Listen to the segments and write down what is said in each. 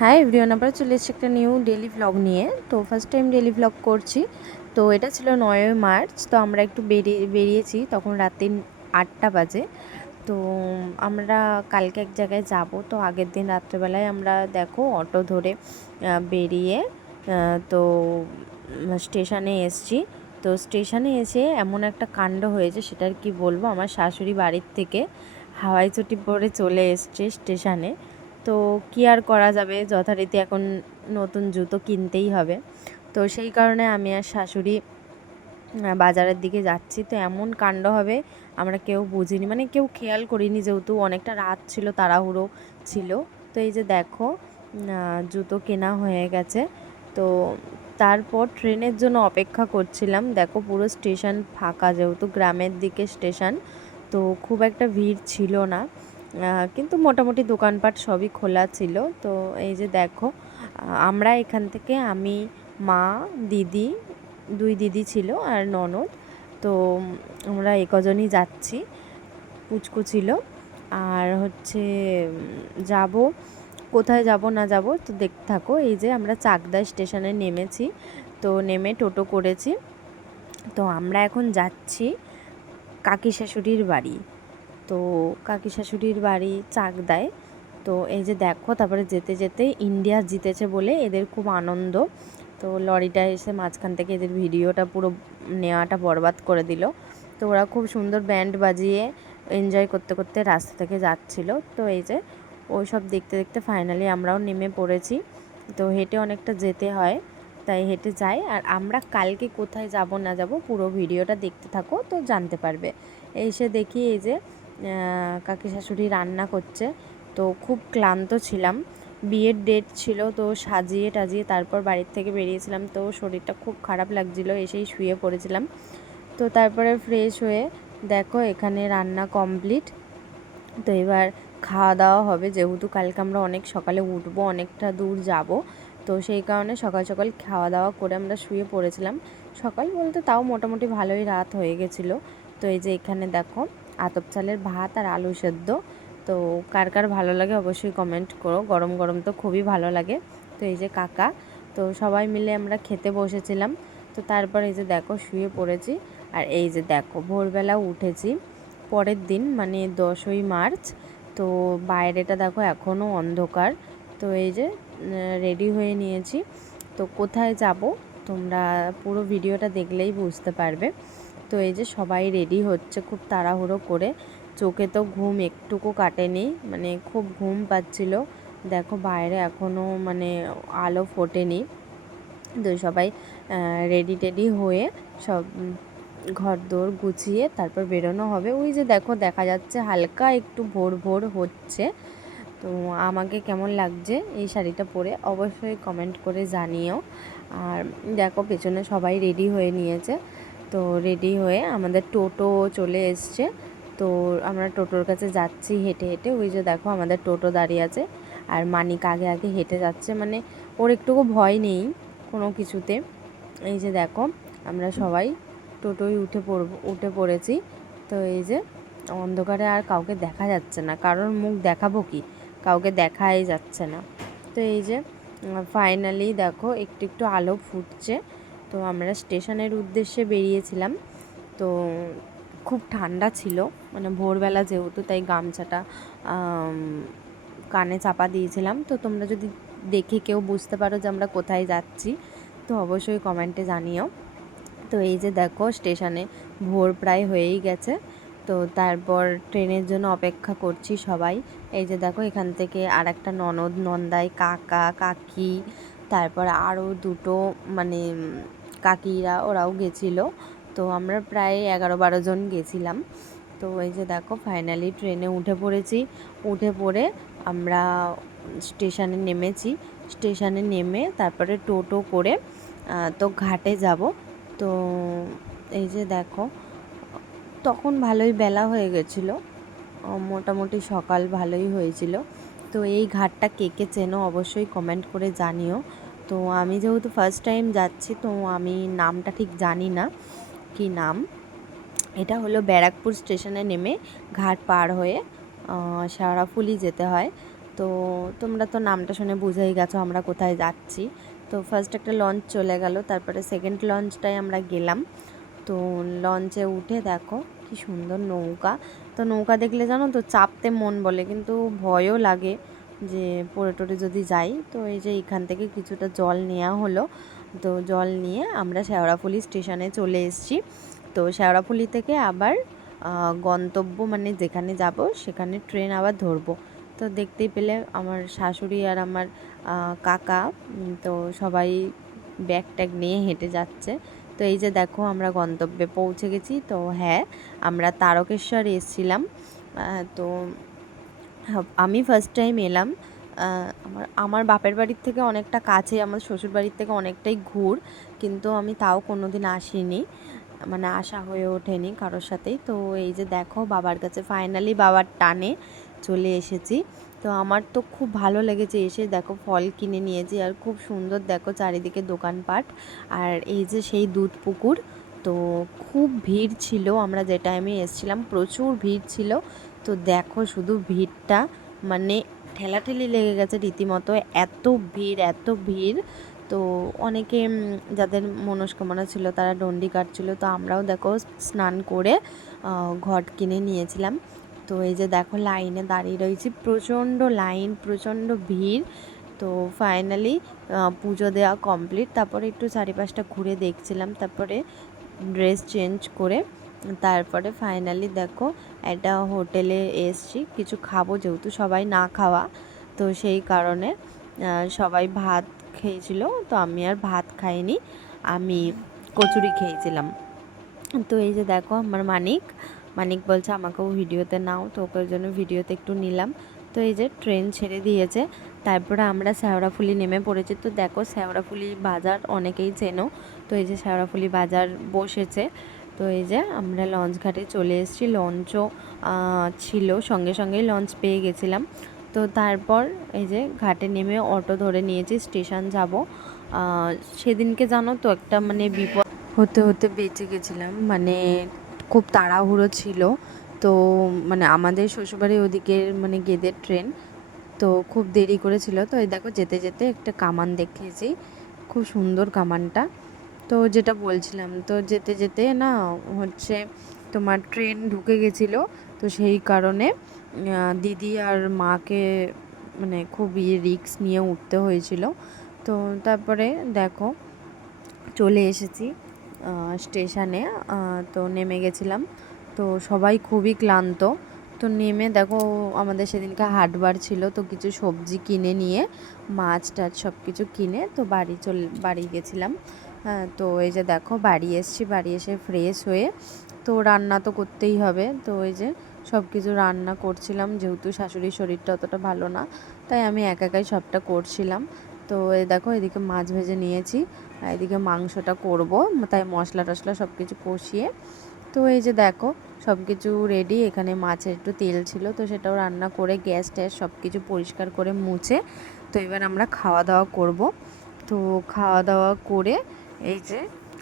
Hi everyone, আমরা চলে এসেছি একটা নিউ ডেলি ভ্লগ নিয়ে। তো ফার্স্ট টাইম ডেলি ভ্লগ করছি। তো এটা ছিল 9 মার্চ। তো আমরা একটু বেরিয়েছি, তখন রাতে 8টা বাজে। তো আমরা কালকে এক জায়গায় যাব। তো আগের দিন রাত্রেবেলায় আমরা দেখো অটো ধরে বেরিয়ে তো স্টেশনে এসছি। তো স্টেশনে এসে এমন একটা কাণ্ড হয়েছে, সেটার কি বলবো। আমার শাশুড়ি বাড়ির থেকে হাওয়াই চটি পরে চলে এসছে স্টেশনে। তো কী আর করা যাবে, যথারীতি এখন নতুন জুতো কিনতেই হবে। তো সেই কারণে আমি আর শাশুড়ি বাজারের দিকে যাচ্ছি। তো এমন কাণ্ড হবে আমরা কেউ বুঝিনি, মানে কেউ খেয়াল করিনি, যেহেতু অনেকটা রাত ছিল, তাড়াহুড়ো ছিল। তো এই যে দেখো জুতো কেনা হয়ে গেছে। তো তারপর ট্রেনের জন্য অপেক্ষা করছিলাম। দেখো পুরো স্টেশন ফাঁকা, যেহেতু গ্রামের দিকে স্টেশন, তো খুব একটা ভিড় ছিল না। কিন্তু মোটামুটি দোকানপাট সবই খোলা ছিল। তো এই যে দেখো আমরা এখান থেকে আমি, মা, দিদি, 2 দিদি ছিল আর ননদ। তো আমরা কজনই যাচ্ছি। পুচকু ছিল। আর হচ্ছে যাব, কোথায় যাব না যাব তো দেখতে থাকো। এই যে আমরা চাকদা স্টেশনে নেমেছি। তো নেমে টোটো করেছি। তো আমরা এখন যাচ্ছি কাকি শাশুড়ির বাড়ি। তো কাকি শাশুড়ির বাড়ি চাকদায়। তো এই যে দেখো, তারপরে যেতে যেতে ইন্ডিয়া জিতেছে বলে এদের খুব আনন্দ। তো লরিটা এসে মাঝখান থেকে এদের ভিডিওটা পুরো নেওয়াটা বরবাদ করে দিল। তো ওরা খুব সুন্দর ব্যান্ড বাজিয়ে এনজয় করতে করতে রাস্তা থেকে যাচ্ছিল। তো এই যে ওই সব দেখতে দেখতে ফাইনালি আমরাও নেমে পড়েছি। তো হেঁটে অনেকটা যেতে হয়, তাই হেঁটে যাই। আর আমরা কালকে কোথায় যাব না যাব পুরো ভিডিওটা দেখতে থাকো, তো জানতে পারবে। এসে দেখি এই যে কাকি শাশুড়ি রান্না করছে। তো খুব ক্লান্ত ছিলাম, বিয়ের ডেট ছিল, তো সাজিয়ে টাজিয়ে তারপর বাড়ির থেকে বেরিয়েছিলাম। তো শরীরটা খুব খারাপ লাগছিলো, এসেই শুয়ে পড়েছিলাম। তো তারপরে ফ্রেশ হয়ে দেখো এখানে রান্না কমপ্লিট। তো এবার খাওয়া দাওয়া হবে, যেহেতু কালকে আমরা অনেক সকালে উঠবো, অনেকটা দূর যাব। তো সেই কারণে সকাল সকাল খাওয়া দাওয়া করে আমরা শুয়ে পড়েছিলাম। সকাল বলতে তাও মোটামুটি ভালোই রাত হয়ে গেছিলো। তো এই যে এখানে দেখো আতপ চালের ভাত আর আলু সেদ্ধ। তো কার কার ভালো লাগে অবশ্যই কমেন্ট করো, গরম গরম তো খুবই ভালো লাগে। তো এই যে কাকা, তো সবাই মিলে আমরা খেতে বসেছিলাম। তো তারপর এই যে দেখো শুয়ে পড়েছি। আর এই যে দেখো ভোরবেলা উঠেছি পরের দিন, মানে 10ই মার্চ। তো বাইরেটা দেখো এখনও অন্ধকার। তো এই যে রেডি হয়ে নিয়েছি। তো কোথায় যাব তোমরা পুরো ভিডিওটা দেখলেই বুঝতে পারবে। তো এই যে সবাই রেডি হচ্ছে খুব তাড়াহুড়ো করে। চোখে তো ঘুম একটুকু কাটেনি, মানে খুব ঘুম পাচ্ছিল। দেখো বাইরে এখনও মানে আলো ফোটেনি। তো সবাই রেডি টেডি হয়ে সব ঘরদোর গুছিয়ে তারপর বেরোনো হবে। ওই যে দেখো দেখা যাচ্ছে হালকা একটু ভোর ভোর হচ্ছে। তো আমাকে কেমন লাগছে এই শাড়িটা পরে অবশ্যই কমেন্ট করে জানিও। আর দেখো পেছনে সবাই রেডি হয়ে নিয়েছে। তো রেডি হয়ে আমাদের টোটো চলে এসছে। তো আমরা টোটোর কাছে যাচ্ছি হেঁটে হেঁটে। ওই যে দেখো আমাদের টোটো দাঁড়িয়ে আছে, আর মানিক আগে আগে হেঁটে যাচ্ছে, মানে ওর একটুকু ভয় নেই কোনো কিছুতে। এই যে দেখো আমরা সবাই টোটোয় উঠে পড়েছি। তো এই যে অন্ধকারে আর কাউকে দেখা যাচ্ছে না, কারোর মুখ দেখাবো কি, কাউকে দেখাই যাচ্ছে না। তো এই যে ফাইনালি দেখো একটু একটু আলো ফুটছে। তো আমরা স্টেশনের উদ্দেশ্যে বেরিয়েছিলাম। তো খুব ঠান্ডা ছিল, মানে ভোরবেলা যেহেতু, তাই গামছাটা কানে চাপা দিয়েছিলাম। তো তোমরা যদি দেখে কেউ বুঝতে পারো যে আমরা কোথায় যাচ্ছি, তো অবশ্যই কমেন্টে জানিও। তো এই যে দেখো স্টেশনে ভোর প্রায় হয়েই গেছে। তো তারপর ট্রেনের জন্য অপেক্ষা করছি সবাই। এই যে দেখো এখান থেকে আর একটা ননদ নন্দাই, কাকা কাকি, তারপর আরও দুটো মানে কাকিরা, ওরাও গেছিলো। তো আমরা প্রায় 11-12 জন গেছিলাম। তো এই যে দেখো ফাইনালি ট্রেনে উঠে পড়েছি। উঠে পড়ে আমরা স্টেশনে নেমেছি। স্টেশনে নেমে তারপরে টোটো করে তো ঘাটে যাব। তো এই যে দেখো তখন ভালোই বেলা হয়ে গেছিলো, মোটামুটি সকাল ভালোই হয়েছিল। তো এই ঘাটটা কে কে চেনো অবশ্যই কমেন্ট করে জানিও। তো আমি যেহেতু ফার্স্ট টাইম যাচ্ছি, তো আমি নামটা ঠিক জানি না কি নাম। এটা হলো ব্যারাকপুর স্টেশনে নেমে ঘাট পার হয়ে শেওড়াফুলি যেতে হয়। তো তোমরা তো নামটা শুনে বুঝেই গেছো আমরা কোথায় যাচ্ছি। তো ফার্স্ট একটা লঞ্চ চলে গেল, তারপরে সেকেন্ড লঞ্চটায় আমরা গেলাম। তো লঞ্চে উঠে দেখো কি সুন্দর নৌকা। তো নৌকা দেখলে জানো তো চাপতে মন বলে, কিন্তু ভয়ও লাগে যে পড়ে টরে যদি যাই। তো এই যে এখান থেকে কিছুটা জল নেওয়া হলো। তো জল নিয়ে আমরা শেওড়াফুলি স্টেশনে চলে এসেছি। তো শেওড়াফুলি থেকে আবার গন্তব্য মানে যেখানে যাব সেখানে ট্রেন আবার ধরবো। তো দেখতেই পেলে আমার শাশুড়ি আর আমার কাকা তো সবাই ব্যাগ ট্যাগ নিয়ে হেঁটে যাচ্ছে। তো এই যে দেখো আমরা গন্তব্যে পৌঁছে গেছি। তো হ্যাঁ, আমরা তারকেশ্বর এসেছিলাম। তো আমি ফার্স্ট টাইম এলাম। আমার বাপের বাড়ির থেকে অনেকটা কাছে, আমার শ্বশুর বাড়ির থেকে অনেকটাই ঘুর, কিন্তু আমি তাও কোনো দিন আসিনি, মানে আসা হয়ে ওঠেনি কারোর সাথেই। তো এই যে দেখো বাবার কাছে ফাইনালি বাবার টানে চলে এসেছি। তো আমার তো খুব ভালো লেগেছে এসে, দেখো ফল কিনে নিয়েছি আর খুব সুন্দর দেখো চারিদিকে দোকানপাট। আর এই যে সেই দুধ পুকুর, তো খুব ভিড় ছিল, আমরা যে টাইমে এসেছিলাম প্রচুর ভিড় ছিল। তো দেখো শুধু ভিড়টা, মানে ঠেলাঠেলি লেগে গেছে রীতিমতো, এত ভিড় এত ভিড়। তো অনেকে যাদের মনস্কামনা ছিল তারা ডন্ডি কাটছিল। তো আমরাও দেখো স্নান করে ঘট কিনে নিয়েছিলাম। তো এই যে দেখো লাইনে দাঁড়িয়ে রয়েছি, প্রচণ্ড লাইন, প্রচণ্ড ভিড়। তো ফাইনালি পুজো দেওয়া কমপ্লিট। তারপরে একটু চারিপাশটা ঘুরে দেখছিলাম, তারপরে ড্রেস চেঞ্জ করে তারপরে ফাইনালি দেখো একটা হোটেলে এসছি কিছু খাবো, যেহেতু সবাই না খাওয়া, তো সেই কারণে সবাই ভাত খেয়েছিল। তো আমি আর ভাত খাইনি, আমি কচুরি খেয়েছিলাম। তো এই যে দেখো আমার মানিক বলছে আমাকেও ভিডিওতে নাও, তো ওর জন্য ভিডিওতে একটু নিলাম। তো এই যে ট্রেন ছেড়ে দিয়েছে, তারপরে আমরা শেওড়াফুলি নেমে পড়েছি। তো দেখো শেওড়াফুলি বাজার অনেকেই চেনো। তো এই যে শেওড়াফুলি বাজার বসেছে। তো এই যে আমরা লঞ্চ ঘাটে চলে এসেছি, লঞ্চও ছিল, সঙ্গে সঙ্গেই লঞ্চ পেয়ে গেছিলাম। তো তারপর এই যে ঘাটে নেমে অটো ধরে নিয়েছি, স্টেশন যাব। সেদিনকে জানো তো একটা মানে বিপদ হতে হতে বেঁচে গেছিলাম, মানে খুব তাড়াহুড়ো ছিল। তো মানে আমাদের শ্বশুরবাড়ির ওদিকের মানে গেদের ট্রেন, তো খুব দেরি করেছিল। তো এই দেখো যেতে যেতে একটা কামান দেখেছি, খুব সুন্দর কামানটা। তো যেটা বলছিলাম, তো যেতে যেতে না হচ্ছে তোমার ট্রেন ঢুকে গেছিলো। তো সেই কারণে দিদি আর মাকে মানে খুবই রিস্ক নিয়ে উঠতে হয়েছিল। তো তারপরে দেখো চলে এসেছি স্টেশনে। তো নেমে গেছিলাম, তো সবাই খুবই ক্লান্ত। তো নেমে দেখো আমাদের সেদিনকে হাটবার ছিল, তো কিছু সবজি কিনে নিয়ে মাছ টাছ সব কিছু কিনে তো বাড়ি গেছিলাম। তো এই যে দেখো বাড়ি এসেছি, বাড়ি এসে ফ্রেশ হয়ে তো রান্না তো করতেই হবে। তো এই যে সব কিছু রান্না করছিলাম, যেহেতু শাশুড়ির শরীরটা অতটা ভালো না, তাই আমি একাই সবটা করছিলাম। তো এই দেখো এদিকে মাছ ভেজে নিয়েছি, আর এদিকে মাংসটা করব, তাই মশলা টশলা সব কিছু কষিয়ে। তো এই যে দেখো সব কিছু রেডি, এখানে মাছের একটু তেল ছিল, তো সেটাও রান্না করে গ্যাস ট্যাস সব কিছু পরিষ্কার করে মুছে তো এবার আমরা খাওয়া দাওয়া করব। তো খাওয়া দাওয়া করে এই যে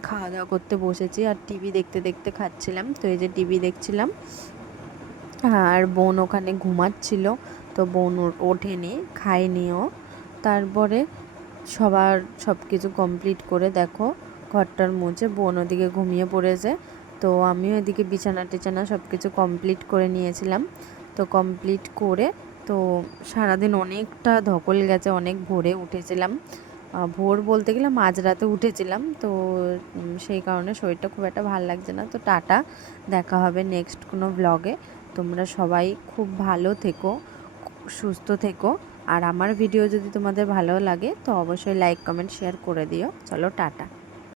খাওয়া দাওয়া করতে বসেছি, আর টিভি দেখতে দেখতে খাচ্ছিলাম। তো এই যে টিভি দেখছিলাম, আর বোন ওখানে ঘুমাচ্ছিল। তো বোন ওঠেনি, খায়নিও। তারপরে সবার সব কিছু কমপ্লিট করে দেখো ঘরটার মুছে বোন ওদিকে ঘুমিয়ে পড়েছে। তো আমিও এদিকে বিছানা টিছানা সব কিছু কমপ্লিট করে নিয়েছিলাম। তো কমপ্লিট করে তো সারাদিন অনেকটা ধকল গেছে, অনেক ভোরে উঠেছিলাম। ভোর বলতে গেলে মাঝরাতে উঠেছিলাম। তো সেই কারণে শরীরটা খুব একটা ভালো লাগছে না। তো টাটা, দেখা হবে নেক্সট কোনো ব্লগে। তোমরা সবাই খুব ভালো থেকো, সুস্থ থেকো। আর আমার ভিডিও যদি তোমাদের ভালো লাগে তো অবশ্যই লাইক কমেন্ট শেয়ার করে দিও। চলো টাটা।